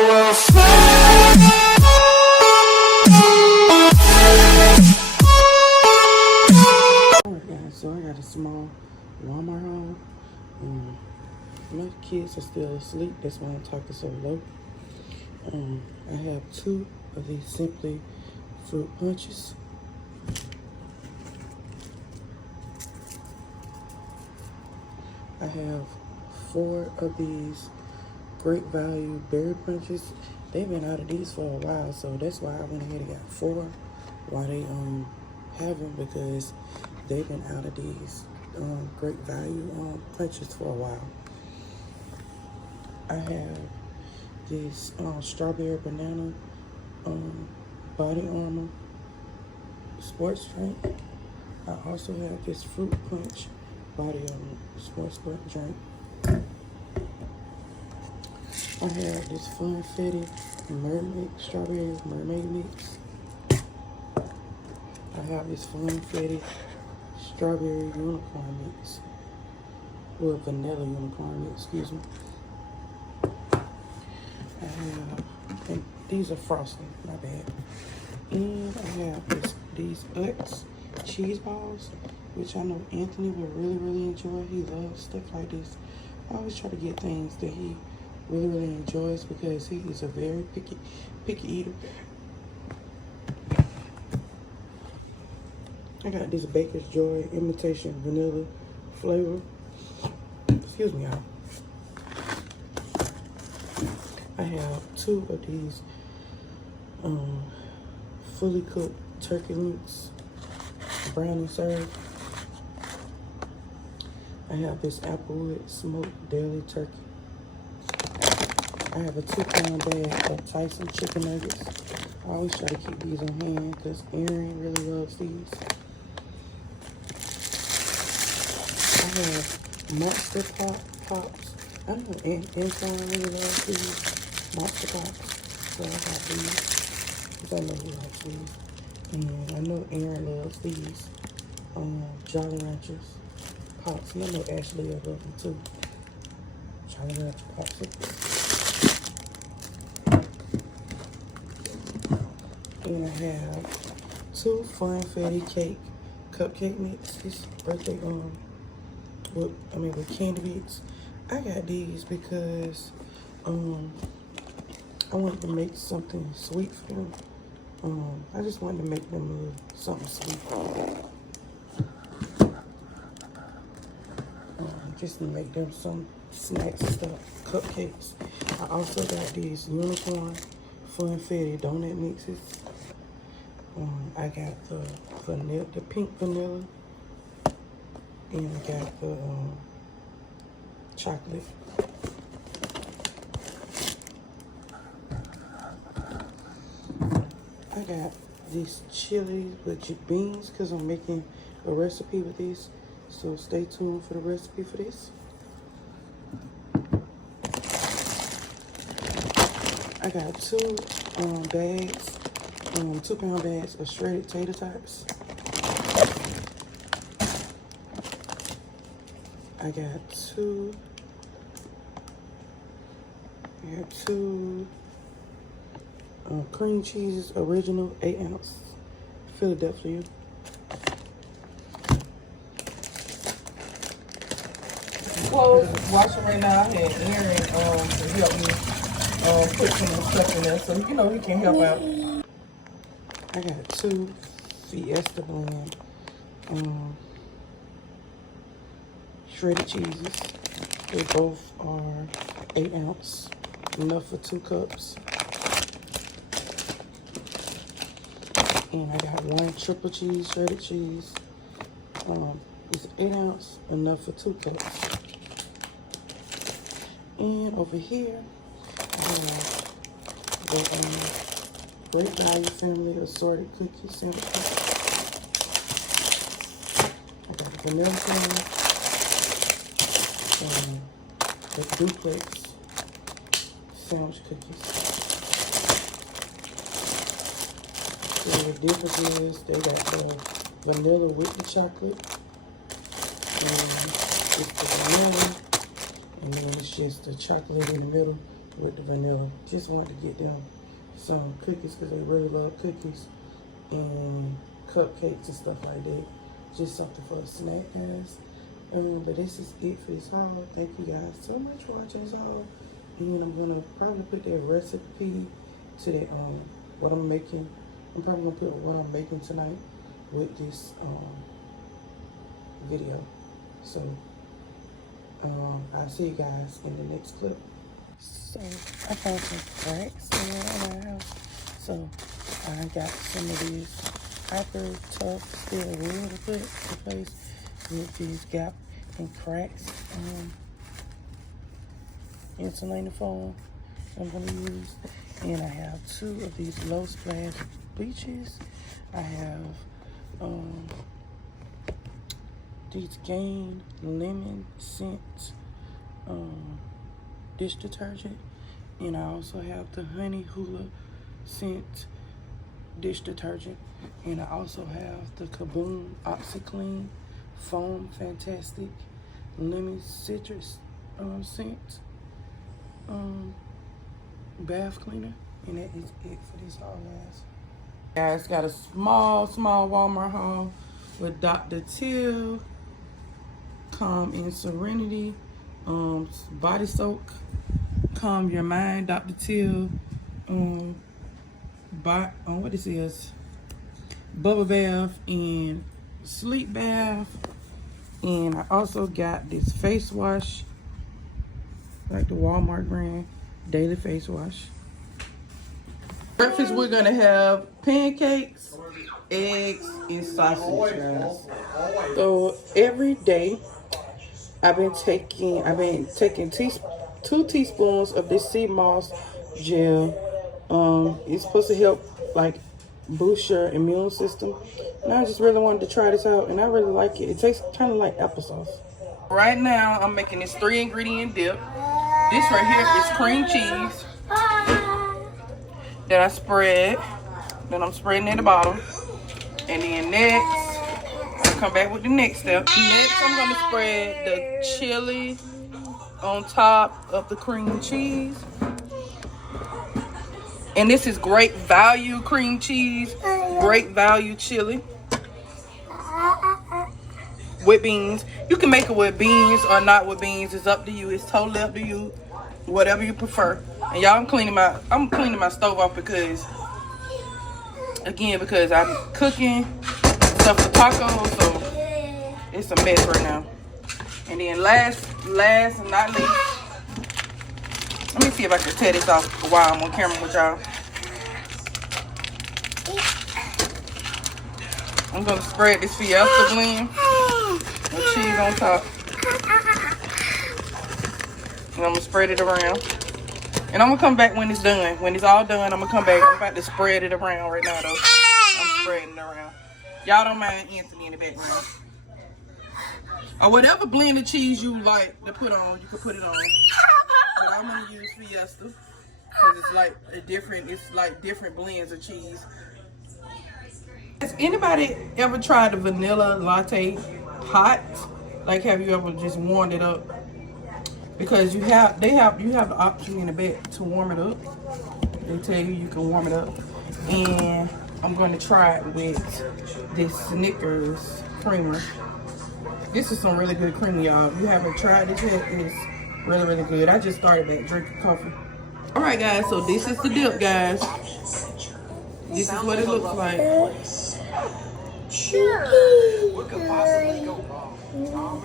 will fly. Alright guys, so I got a small Walmart haul. My kids are still asleep, that's why I'm talking so low. I have 2 of these Simply Fruit Punches. I have 4 of these Great Value Berry Punches. They've been out of these for a while, so that's why I went ahead and got 4 while they have them, because they've been out of these Great Value punches for a while. I have this strawberry banana Body Armor sports drink. I also have this Fruit Punch Body Armor sports drink. I have this Funfetti strawberry mermaid mix. I have this Funfetti strawberry unicorn mix. Well, vanilla unicorn mix, excuse me. I have, and these are frosting, my bad. And I have these Utz cheese balls, which I know Anthony would really enjoy. He loves stuff like this. I always try to get things that he really enjoys, because he is a very picky eater. I got this Baker's Joy imitation vanilla flavor. Excuse me, y'all. I have 2 of these fully cooked turkey links, brown and served. I have this Applewood smoked deli turkey. I have a 2-pound bag of Tyson chicken nuggets. I always try to keep these on hand because Aaron really loves these. I have Monster Pops. I know Antoine really loves these Monster Pops, so I got these because I know he likes these. And I know Aaron loves these Jolly Ranchers Pops, and I know Ashley will love them too. Jolly Rancher Pops. And I have 2 Funfetti cupcake mixes, birthday with candy bits. I got these because I wanted to make something sweet for them. I just wanted to make them something sweet. Just to make them some snacks and stuff, cupcakes. I also got these unicorn Funfetti donut mixes. I got the pink vanilla, and I got the chocolate. I got these chili with beans because I'm making a recipe with these. So stay tuned for the recipe for this. I got 2 bags, 2-pound bags of shredded tater tots. I got two cream cheeses, original 8-ounce Philadelphia. Clothes washing right now. I had Aaron to help me put some stuff in there, so you know he can help out. I got 2 Fiesta blend shredded cheeses. They both are 8-ounce, enough for 2 cups. And I got 1 triple cheese shredded cheese. It's 8-ounce, enough for 2 cups. And over here, I have the Great Value Family Assorted Cookie Sandwich. I got the vanilla one, the duplex sandwich cookies. So the difference is they got the vanilla with the chocolate, and it's the vanilla, and then it's just the chocolate in the middle with the vanilla. Just wanted to get them some cookies because they really love cookies and cupcakes and stuff like that. Just something for a snack, guys. But this is it for this haul. Thank you guys so much for watching this haul. And I'm gonna probably put that recipe to the what I'm making. I'm probably gonna put what I'm making tonight with this video. So I'll see you guys in the next clip. So I found some cracks in my house. So I got some of these hyper tough steel wool to put in place with these gap and cracks insulating foam I'm gonna use. And I have 2 of these low splash bleaches. I have these Gain lemon scent dish detergent, and I also have the honey hula scent dish detergent, and I also have the Kaboom OxiClean foam fantastic lemon citrus scent bath cleaner. And that is it for this haul, guys. Got a small Walmart haul with Dr. Teal Calm and Serenity body soak. Calm your mind, Dr. Teal. What this is, bubble bath and sleep bath. And I also got this face wash, like the Walmart brand, daily face wash. Breakfast, we're gonna have pancakes, eggs, and sausage, guys. So every day I've been taking 2 teaspoons of this sea moss gel. It's supposed to help like boost your immune system. And I just really wanted to try this out, and I really like it. It tastes kind of like applesauce. Right now I'm making this 3-ingredient dip. This right here is cream cheese that I spread. Then I'm spreading at the bottom. And then next, I'll come back with the next step. Next, I'm gonna spread the chili on top of the cream cheese. And this is Great Value cream cheese, Great Value chili with beans. You can make it with beans or not with beans. It's up to you. It's totally up to you. Whatever you prefer. And y'all, I'm cleaning my stove off because I'm cooking stuff for tacos, so it's a mess right now. And then last and not least, let me see if I can tear this off while I'm on camera with y'all. I'm gonna spread this Fiesta blend with cheese on top. And I'm gonna spread it around. And I'm gonna come back when it's done. When it's all done, I'm gonna come back. I'm about to spread it around right now, though. I'm spreading it around. Y'all don't mind Anthony in the background. Or whatever blend of cheese you like to put on, you can put it on. But I'm gonna use Fiesta because it's like different blends of cheese. Has anybody ever tried the vanilla latte hot? Like, have you ever just warmed it up? Because you have the option in the back to warm it up. They tell you can warm it up. And I'm going to try it with this Snickers creamer. This is some really good creamer, y'all. If you haven't tried this yet, it's really, really good. I just started back drinking coffee. All right, guys, so this is the dip, guys. This is what it looks like. What could possibly go wrong?